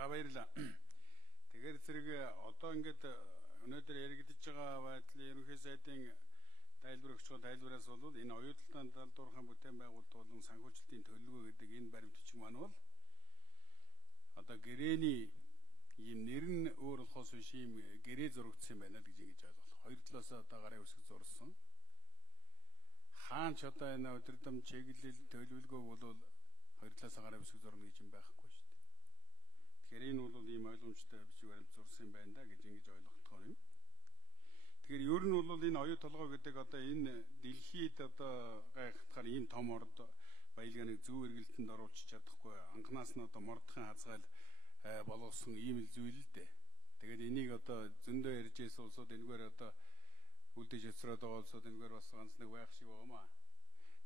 За баярлалаа. Тэгэхээр зэрэг одоо ингээд өнөөдөр яригдж байгаа байдлын ерөнхий сайдын тайлбар өгч байгаа тайлбараас бол энэ оюуталтын далдуурхан бүтээн байгуулалт болон санхүүжилтийн төлөвлөгөө гэдэг энэ баримтчиг маань бол одоо гэрээний ийм нэр нь өөр болохоос биш ийм гэрээ зурагдсан юм байна л гэж ингэж ойлгох. Хоёр талаас одоо гарын үсэг зурсан. Хаанч одоо энэ өдөрдөм чиглэл төлөвлөгөө бол хоёр талаас гарын үсэг зурна гэж юм байхгүй шүү дээ. Тэгэхээр энэ бол ийм ойлгомжтой бичиг баримт зурсан юм байна да гэж ингэж ойлгох юм. Тэгэхээр ер нь бол энэ оюу толгой гэдэг одоо энэ дэлхийд одоо гайхахтахаар ийм том орд баялгааныг зөв эргэлтэнд оруулж чадахгүй анханаас нь одоо мордохын хязгаал болгосон ийм л зүйл л дээ. Тэгээд энийг одоо зөндөө ярьж ирсэн улсууд энэгээр одоо үлдэж яцраад байгаа улсууд энэгээр бас ганц нэг байх шиг байгаамаа.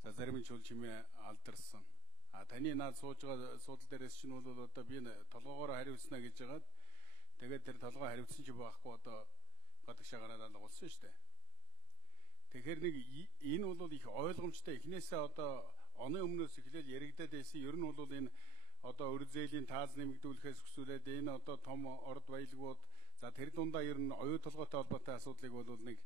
За зарим нь чул чимээ алдарсан. Таны наад сууж байгаа суудал дээрээс чинь бол одоо би толгоогоор хариуцна гэж яагаад тэгээд тэр толгоо хариуцсан ч байхгүй одоо гадагшаагаар алгуулсан шүү дээ. Тэгэхээр нэг энэ бол их ойлгомжтой эхнээсээ одоо оны өмнөөс эхлээл яригадаад байсан. Ер нь бол энэ одоо өр зээлийн тааз нэмэгдүүлэхээс хүсүүлээд энэ одоо том орд баялагууд за тэр дундаа ер нь оюу толгойтой холбоотой асуудлыг бол нэг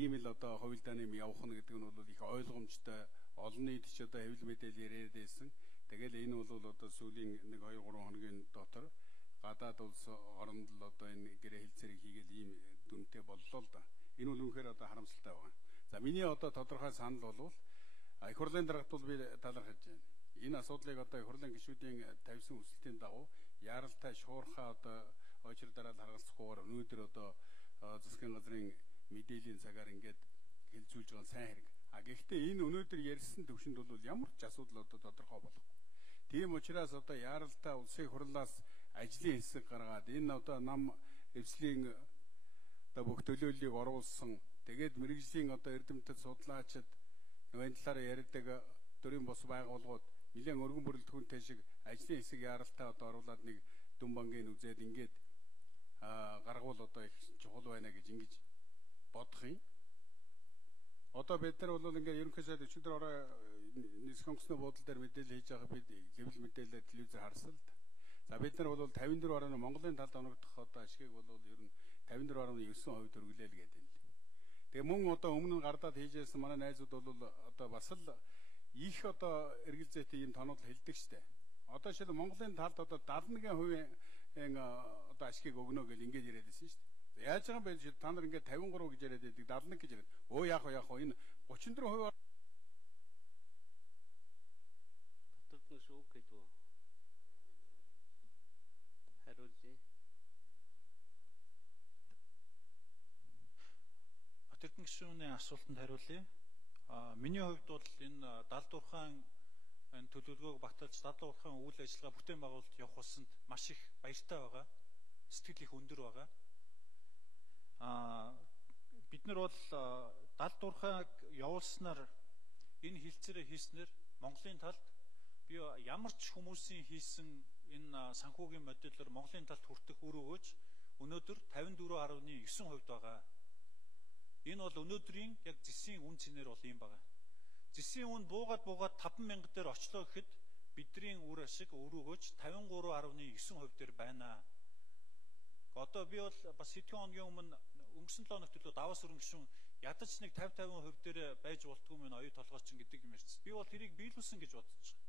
ийм л одоо хувилдааны юм явах нь гэдэг нь бол их ойлгомжтой олон нийт ч одоо хэвлэл мэдээлэл яриад байсан. Тэгэл энэ бол одоо сүүлийн 1-2-3 хоногийн дотор гадаад улс оронд л одоо энэ гэрээ хэлцээрийг хийгээл ийм дүнтэй боллоо л да. Энэ бол үнэхээр одоо харамсалтай байна. За миний одоо тодорхой санал бол их хурлын дарагт бол би талархаж байна. Энэ асуудлыг одоо их хурлын гишүүдийн тавьсан хүсэлтийн дагуу яаралтай шуурхаа одоо очир дараал харгалзахгүйгээр өнөөдөр одоо засгийн газрын мэдээллийн цагаар ингээд хэлцүүлж байгаа сайн хэрэг. Гэхдээ энэ өнөөдөр ярьсан төвшөнд бол ямар ч асуудал одоо тодорхой болохгүй. Тийм учраас одоо яаралтай улсын хурлаас ажлын хэсэг гаргаад энэ одоо нам эвслийн одоо бүх төлөөллийг оруулсан. Тэгээд мэрэгжлийн одоо эрдэмтэд судлаачид энэ талаар ярьдаг төрийн бос байгууллагууд нэлээд өргөн бүрэлдэхүүнтэй шиг ажлын хэсэг яаралтай одоо оруулаад нэг дүн бангийн үзээд ингээд гаргуул одоо их чухал байна гэж ингэж бодох юм. Одоо бид нар бол ингээд ерөнхий сайд өчигдөр орой нисэх онгоцны буудлын дээр мэдээлэл хийж байгаа бид хэвлэл мэдээлэл телевизээр харсан л да. За бид нар бол 54 Монголын талд оногдох одоо ашгийг бол ер нь 54.9% өргөлээл гэдэг юм. Тэгээ мөн одоо өмнө нь гардаад хийжсэн манай найзууд бол одоо бас л их одоо эргэл зүйтэй ийм тоног хэлдэг штэ. Одоо шил Монголын талд одоо 71% одоо ашгийг өгнө гэж ингэж яриад байсан штэ. Яаж байгаа юм бэ? Та нар ингээд 53 гэж яриад байдаг 71 гэж яриад. Өө яах вэ? Энэ 34% татварны шүүх гэдэг. хариулъя. Батэрдэн гишүүний асуултанд хариулъя. Миний хувьд бол энэ далдуурхаан энэ төлөвлөгөөг баталж далдуурхаан үйл ажиллагаа бүтээн байгуулалт явах усанд маш их баяртай байгаа. Сэтгэл их өндөр байгаа. Бид нар бол далдуурхааг явуулснаар энэ хилцээрээ хийснээр Монголын талд би ямар ч хүмүүсийн хийсэн энэ санхүүгийн модельээр Монголын талд хүртэх үр өгөөж өнөөдөр 54.9% байгаа. Энэ бол өнөөдрийн яг зэсийн үн цэнээр бол ийм байгаа. Зэсийн үн буугаад 50000 дээр очлоо гэхэд бидний үр ашиг үр өгөөж 53.9% дээр байна. Одоо би бол бас хэдхэн хоногийн өмнө өнгөрсөн 7 хоногт төлөө Давас өрн гишүүн ядаж нэг 50% дээр байж болтгүй мэн оюу толгойчин гэдэг юм ярьсан. Би бол тэрийг биелүүлсэн гэж бодож байгаа.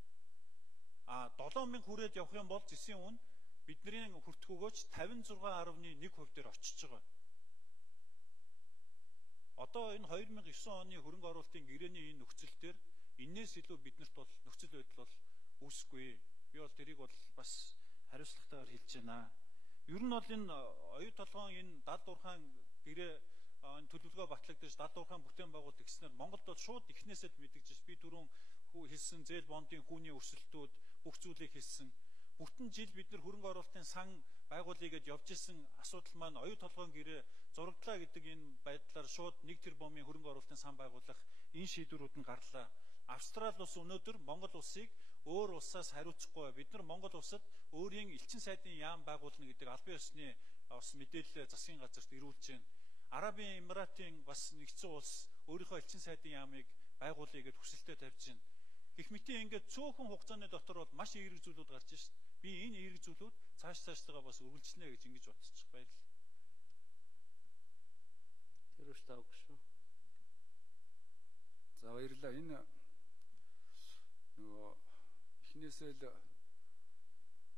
7000 хүрээд явах юм бол зэсийн үн бидний хүртэх өгөөж 56.1% дээр очиж байгаа. Одоо энэ 2009 оны хөрөнгө оруулалтын гэрээний энэ нөхцөл дээр энээс илүү биднэрт бол нөхцөл байдал бол үүсэхгүй. Би бол тэрийг бол бас хариуцлагатайгаар хэлж байна. Ер нь бол энэ оюу толгойн энэ далдуурхаан гэрээ төлөвлөгөө батлагдаж далдуурхаан бүтээн байгуулалт гэснээр Монголд бол шууд эхнээсээ мэдэгдэж би түрүүн хэлсэн зээл бондын хүүний өрсөлдөөд бүх зүйлийг хэлсэн. Бүтэн жил бид нар хөрөнгө оруулалтын сан байгуулъя гэж явж исэн асуудал маань оюу толгойн гэрээ зурагдлаа гэдэг энэ байдлаар шууд 1 тэрбумын хөрөнгө оруулалтын сан байгуулах энэ шийдвэрүүд нь гарлаа. Австрали улс өнөөдөр Монгол улсыг өөр улсаас хариуцахгүй. Бид нар Монгол улсад өөрийн элчин сайдын яам байгуулна гэдэг албан ёсны бас мэдээлэл засгийн газарт ирүүлж байна. Арабын Эмиратын бас нэгдсэн улс өөрийнхөө элчин сайдын яамыг байгуулъя гэж хүсэлтэд тавьж байна. Гэх мэт ингээд цөөхөн хугацааны дотор бол маш эерэг зүйлүүд гарч ирсэн. Би энэ эерэг зүйлүүд цаашдаагаа бас үргэлжлэнэ гэж ингэж бодчих баярлалаа. Тэр үстэ агш. За баярлалаа. Энэ нөгөө эхнээсээ л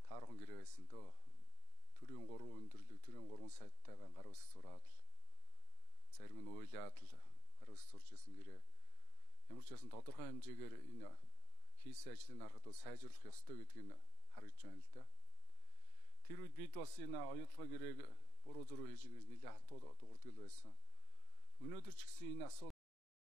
таархан гэрээ байсан дөө. Төрийн 3 өндөрлөг, төрийн 3 сайдтайгаа гар үсэг зураад л зарим нь уйлаад л гар үсэг зурж исэн гэрээ. Ямар ч байсан тодорхой хэмжээгээр энэ хийсэн ажлыг харахад бол сайжруулах ёстой гэдгийг харагдж байна л да. Тэр үед бид бас энэ оюутлага гэрээг буруу зуруу хийж ингэж нэлээд хатуу дуурдаг л байсан. Өнөөдөр ч гэсэн энэ асуудал